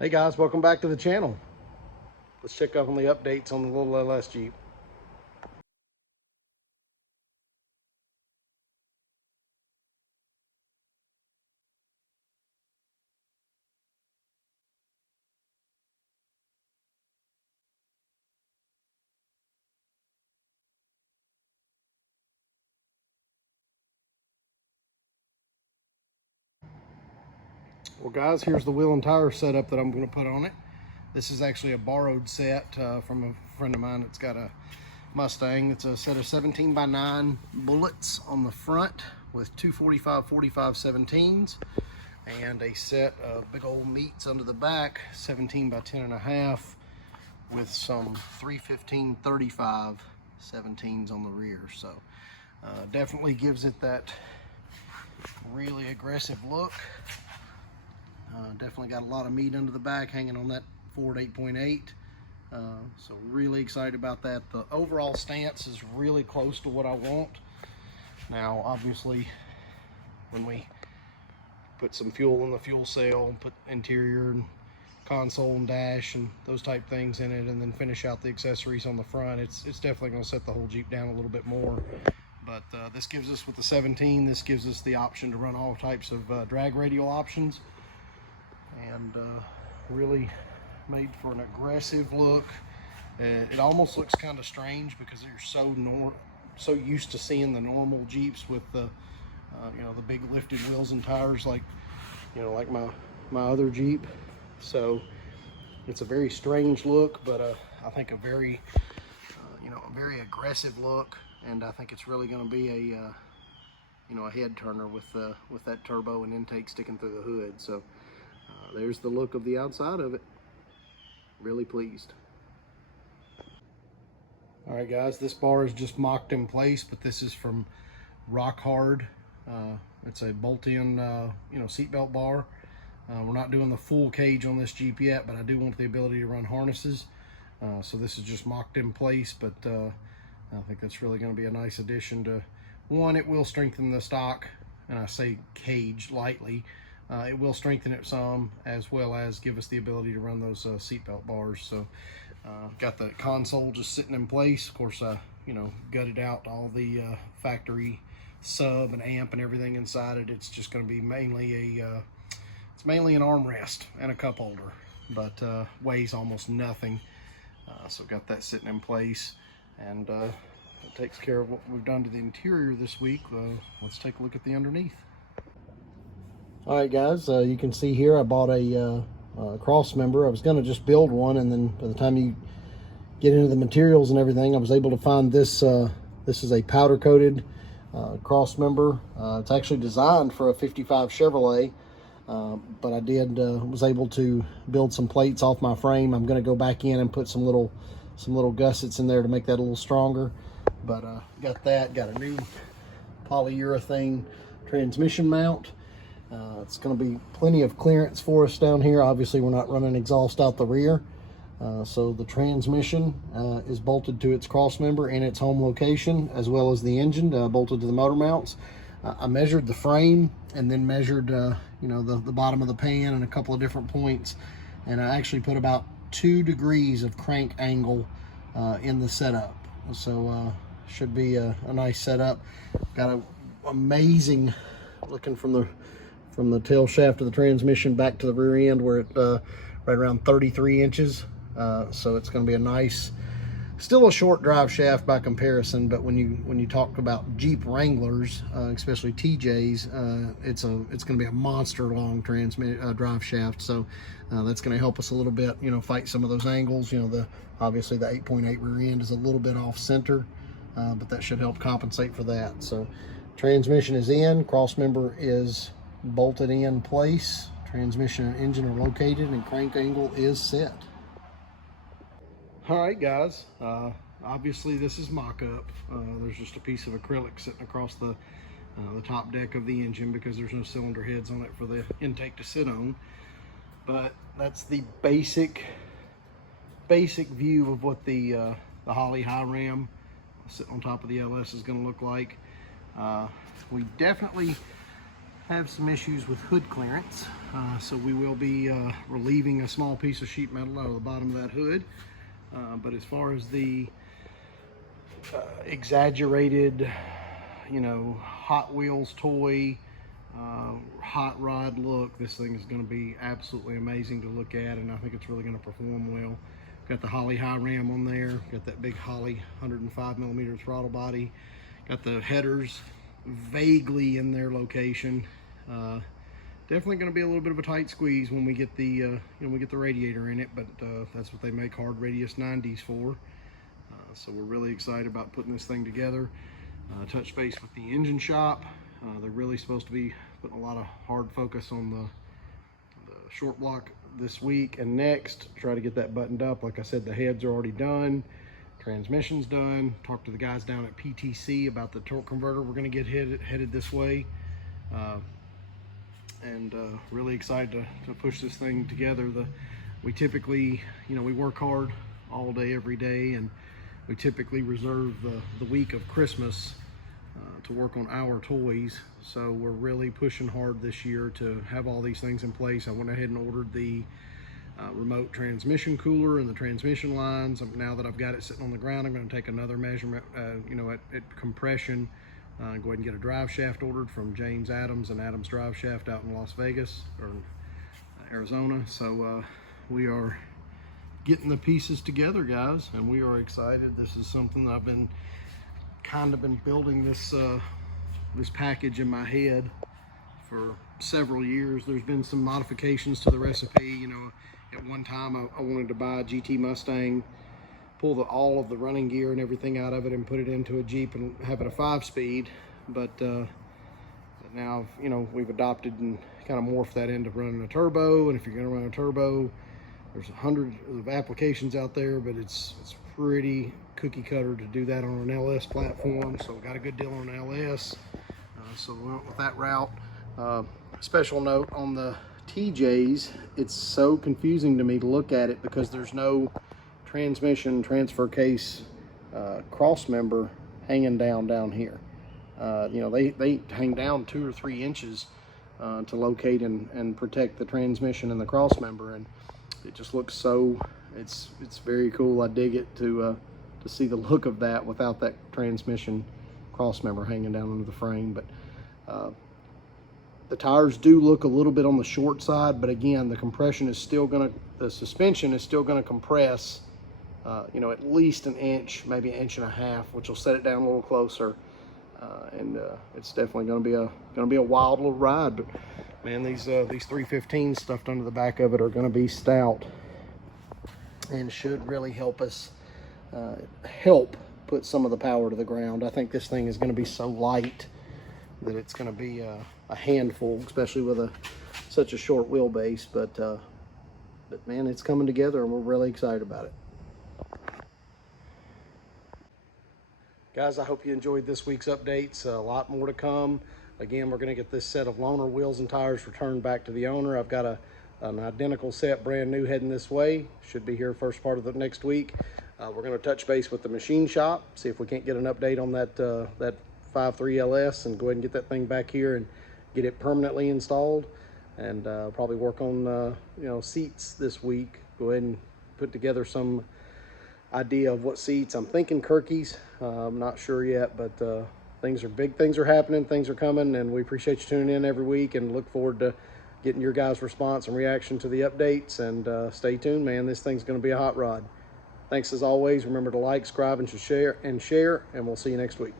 Hey guys, welcome back to the channel. Let's check up on the updates on the little LS Jeep. Well guys, here's the wheel and tire setup that I'm going to put on it. This is actually a borrowed set from a friend of mine that's got a Mustang. It's a set of 17x9 bullets on the front with two 45-45 17s and a set of big old meats under the back, 17x10.5 with some 315-35 17s on the rear. So definitely gives it that really aggressive look. Definitely got a lot of meat under the back hanging on that Ford 8.8. So really excited about that. The overall stance is really close to what I want. Now obviously when we put some fuel in the fuel cell, put interior and console and dash and those type things in it, and then finish out the accessories on the front, it's definitely going to set the whole Jeep down a little bit more. But this gives us, with the 17, this gives us the option to run all types of drag radial options, and really made for an aggressive look. It almost looks kind of strange because you're so used to seeing the normal Jeeps with the the big lifted wheels and tires, like like my other Jeep. So it's a very strange look, but I think a very a very aggressive look, and I think it's really going to be a head turner with that turbo and intake sticking through the hood. So there's the look of the outside of it. Really pleased. All right guys, this bar is just mocked in place, but this is from Rock Hard. It's a bolt-in seatbelt bar. We're not doing the full cage on this Jeep yet, but I do want the ability to run harnesses. So this is just mocked in place, but I think that's really going to be a nice addition to, one, it will strengthen the stock, and I say cage lightly. It will strengthen it some, as well as give us the ability to run those seatbelt bars. So got the console just sitting in place. Of course, gutted out all the factory sub and amp and everything inside it. It's just going to be mainly it's mainly an armrest and a cup holder, but weighs almost nothing. So got that sitting in place, and it takes care of what we've done to the interior this week. Let's take a look at the underneath. All right guys, you can see here I bought a cross member. I was going to just build one, and then by the time you get into the materials and everything, I was able to find this. This is a powder coated cross member. It's actually designed for a 55 Chevrolet, but I was able to build some plates off my frame. I'm going to go back in and put some little gussets in there to make that a little stronger. But got a new polyurethane transmission mount. It's going to be plenty of clearance for us down here. Obviously we're not running exhaust out the rear, so the transmission is bolted to its cross member in its home location, as well as the engine bolted to the motor mounts. I measured the frame and then measured the bottom of the pan and a couple of different points, and I actually put about 2 degrees of crank angle in the setup. So should be a nice setup. Got a amazing, looking from the tail shaft of the transmission back to the rear end, we're at right around 33 inches. So it's going to be a nice, still a short drive shaft by comparison, but when you talk about Jeep Wranglers, especially TJs, it's going to be a monster long drive shaft. So that's going to help us a little bit, fight some of those angles. Obviously the 8.8 rear end is a little bit off center, but that should help compensate for that. So transmission is in, cross member is bolted in place, transmission and engine are located, and crank angle is set. All right guys, obviously this is mock-up. There's just a piece of acrylic sitting across the top deck of the engine because there's no cylinder heads on it for the intake to sit on. But that's the basic view of what the Holley high ram sitting on top of the LS is going to look like. We definitely have some issues with hood clearance, so we will be relieving a small piece of sheet metal out of the bottom of that hood. But as far as the exaggerated, you know, Hot Wheels toy, hot rod look, this thing is going to be absolutely amazing to look at, and I think it's really going to perform well. Got the Holley high ram on there, got that big Holley 105mm throttle body, got the headers vaguely in their location. Definitely going to be a little bit of a tight squeeze when we get the radiator in it, but that's what they make hard radius 90s for. So we're really excited about putting this thing together. Touch base with the engine shop. They're really supposed to be putting a lot of hard focus on the short block this week and next. Try to get that buttoned up. Like I said, the heads are already done. Transmission's done. Talked to the guys down at PTC about the torque converter. We're going to get headed this way. Really excited to push this thing together. We typically, you know, we work hard all day, every day, and we typically reserve the week of Christmas to work on our toys. So we're really pushing hard this year to have all these things in place. I went ahead and ordered the remote transmission cooler and the transmission lines. Now that I've got it sitting on the ground, I'm going to take another measurement, you know, at compression. Go ahead and get a drive shaft ordered from James Adams and Adams Drive Shaft out in Las Vegas, or Arizona. So we are getting the pieces together, guys, and we are excited. This is something that I've been building this package in my head for several years. There's been some modifications to the recipe. You know, at one time I wanted to buy a GT Mustang, pull all of the running gear and everything out of it and put it into a Jeep and have it a 5-speed. But now, you know, we've adopted and kind of morphed that into running a turbo. And if you're going to run a turbo, there's 100 of applications out there, but it's pretty cookie cutter to do that on an LS platform. So we got a good deal on an LS. So we went with that route. Special note on the TJs, it's so confusing to me to look at it because there's no transmission transfer case cross member hanging down here. You know, they hang down 2 or 3 inches to locate and protect the transmission and the cross member, and it just looks so, it's very cool. I dig it to see the look of that without that transmission cross member hanging down under the frame. But the tires do look a little bit on the short side, but again, the suspension is still gonna compress, you know, at least an inch, maybe 1.5 inches, which will set it down a little closer. It's definitely gonna be a wild little ride. But man, these 315s stuffed under the back of it are gonna be stout and should really help us help put some of the power to the ground. I think this thing is gonna be so light that it's gonna be a handful, especially with such a short wheelbase. But man, it's coming together and we're really excited about it. Guys, I hope you enjoyed this week's updates. A lot more to come. Again, we're going to get this set of loaner wheels and tires returned back to the owner. I've got an identical set, brand new, heading this way. Should be here first part of the next week. We're going to touch base with the machine shop, see if we can't get an update on that 5.3 LS and go ahead and get that thing back here and get it permanently installed. And probably work on you know, seats this week. Go ahead and put together some idea of what seats. I'm thinking Kirkies. I'm not sure yet, but big things are happening, things are coming, and we appreciate you tuning in every week and look forward to getting your guys' response and reaction to the updates. And stay tuned, man. This thing's going to be a hot rod. Thanks as always. Remember to like, subscribe, and share, and we'll see you next week.